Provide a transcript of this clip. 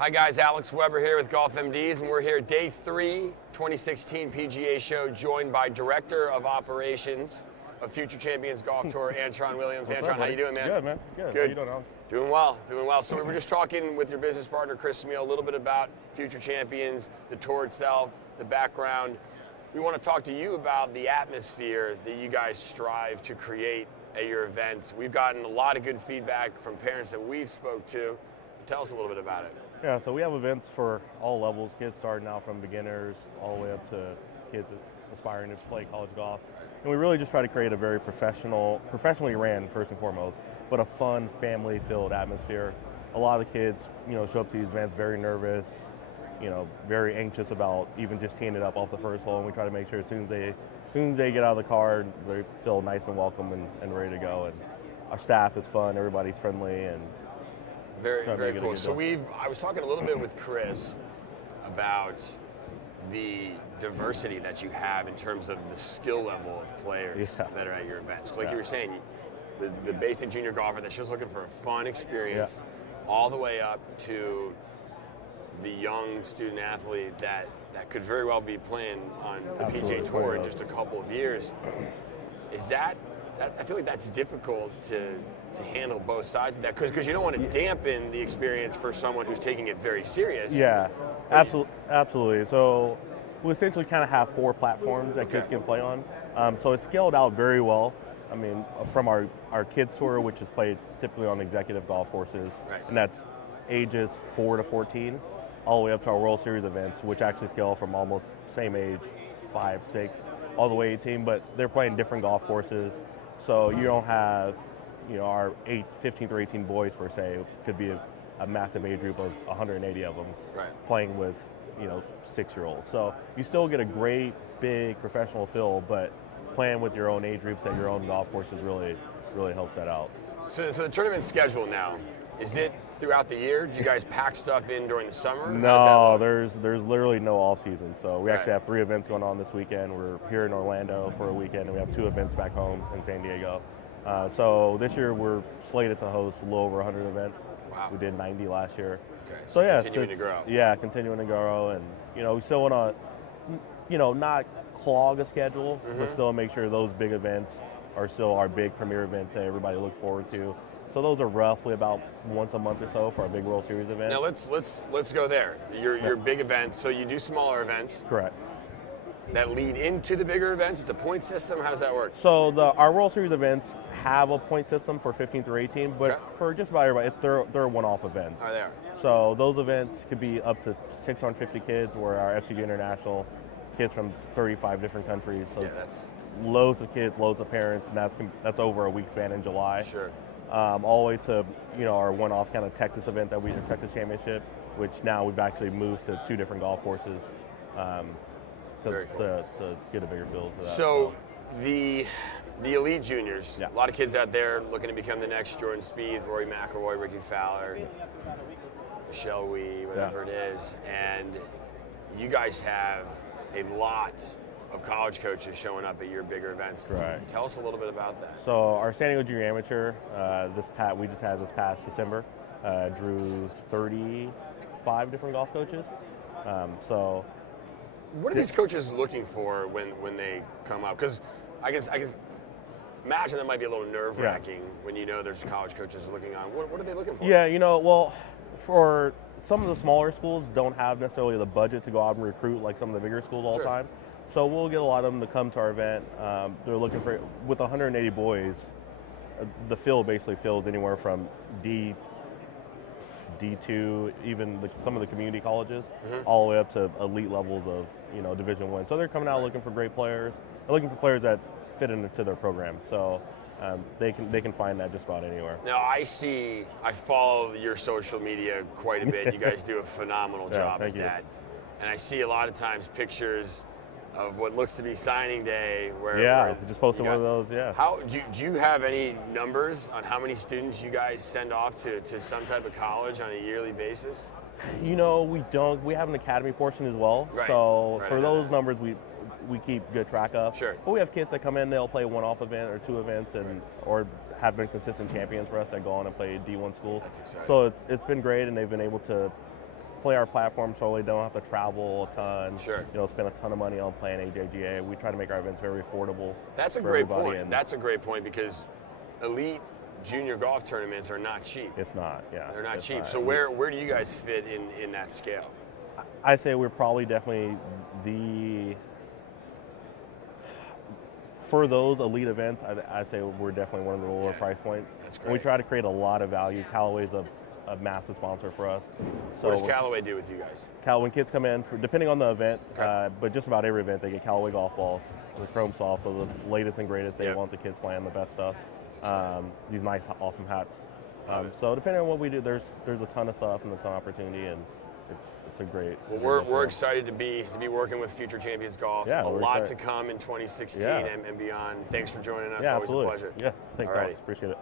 Hi guys, Alex Weber here with Golf MDs, and we're here day 3, 2016 PGA show, joined by Director of Operations of Future Champions Golf Tour, Antrone Williams. What's Antrone, up, how you doing, man? Good, man. Good. How you doing, Alex? Doing well, doing well. So we were just talking with your business partner, Chris Smeal, a little bit about Future Champions, the tour itself, the background. We want to talk to you about the atmosphere that you guys strive to create at your events. We've gotten a lot of good feedback from parents that we've spoke to. Tell us a little bit about it. Yeah, so we have events for all levels, kids starting out from beginners all the way up to kids aspiring to play college golf. And we really just try to create a very professionally ran first and foremost, but a fun, family-filled atmosphere. A lot of the kids, show up to these events very nervous, very anxious about even just teeing it up off the first hole. And we try to make sure as soon as they get out of the car, they feel nice and welcome and ready to go. And our staff is fun, everybody's friendly, and very cool. So I was talking a little bit with Chris about the diversity that you have in terms of the skill level of players that are at your events. Like you were saying, the basic junior golfer that's just looking for a fun experience, all the way up to the young student athlete that could very well be playing on the PGA Tour in just a couple of years. I feel like that's difficult to handle both sides of that, because you don't want to dampen the experience for someone who's taking it very serious. Yeah, absolutely. So we essentially kind of have 4 platforms that kids can play on. So it's scaled out very well. I mean, from our kids tour, which is played typically on executive golf courses, and that's ages 4 to 14, all the way up to our World Series events, which actually scale from almost same age, 5, 6, all the way 18, but they're playing different golf courses. So you don't have, our 15 through 18 boys per se. It could be a massive age group of 180 of them playing with, 6-year-olds. So you still get a great, big professional feel, but playing with your own age groups at your own golf courses really helps that out. So the tournament schedule now, is it throughout the year? Do you guys pack stuff in during the summer? No, there's literally no off season. So we actually have 3 events going on this weekend. We're here in Orlando for a weekend, and we have 2 events back home in San Diego. So this year we're slated to host a little over 100 events. Wow. We did 90 last year. Okay. So yeah, continuing to grow. Yeah, continuing to grow, and we still want to, not clog a schedule, but still make sure those big events are still our big premier events that everybody looks forward to. So those are roughly about once a month or so for our big World Series events. Now let's go there. Your big events. So you do smaller events. Correct. That lead into the bigger events. It's a point system. How does that work? So our World Series events have a point system for 15 through 18, but for just about everybody, they're one-off events. Oh, they are. So those events could be up to 650 kids, where our FCG International, kids from 35 different countries. So that's loads of kids, loads of parents, and that's over a week span in July. Sure. All the way to our one-off kind of Texas event that we did, Texas Championship, which now we've actually moved to 2 different golf courses to get a bigger field for that. So the elite juniors, a lot of kids out there looking to become the next Jordan Spieth, Rory McIlroy, Ricky Fowler, Michelle Wee, whatever it is, and you guys have a lot of college coaches showing up at your bigger events. Right. Tell us a little bit about that. So our San Diego Junior Amateur, we just had this past December, drew 35 different golf coaches. What are these coaches looking for when they come up? Because I guess imagine that might be a little nerve-wracking when there's college coaches looking on. What are they looking for? Yeah, well, for some of the smaller schools don't have necessarily the budget to go out and recruit like some of the bigger schools all the time. So we'll get a lot of them to come to our event. They're looking for, with 180 boys, the field basically fills anywhere from D2, even some of the community colleges, all the way up to elite levels of Division I. So they're coming out looking for great players. They're looking for players that fit into their program. So they can find that just about anywhere. Now I follow your social media quite a bit. You guys do a phenomenal job at that. And I see a lot of times pictures of what looks to be signing day, where just posted one of those. How do you have any numbers on how many students you guys send off to some type of college on a yearly basis? We don't. We have an academy portion as well. So for those numbers, we keep good track of. Sure. But we have kids that come in, they'll play one-off event or 2 events, or have been consistent champions for us that go on and play D1 school. That's exciting. So it's been great, and they've been able to play our platform solely, don't have to travel a ton. Sure. Spend a ton of money on playing AJGA. We try to make our events very affordable. That's a great point. That's a great point because elite junior golf tournaments are not cheap. It's not, yeah. They're not cheap. So where do you guys fit in that scale? I say we're probably definitely for those elite events, I say we're definitely one of the lower price points. That's great. And we try to create a lot of value. Callaway's a massive sponsor for us. So what does Callaway do with you guys? When kids come in, depending on the event, but just about every event, they get Callaway golf balls, the Chrome Soft, so the latest and greatest. They want the kids playing the best stuff. These nice, awesome hats. So depending on what we do, there's a ton of stuff and a ton of opportunity, and it's a great. Well, we're excited to be working with Future Champions Golf. Yeah, a lot to come in 2016 and beyond. Thanks for joining us. Yeah, Always absolutely. a pleasure. Yeah, thanks, Alrighty. Alex. Appreciate it.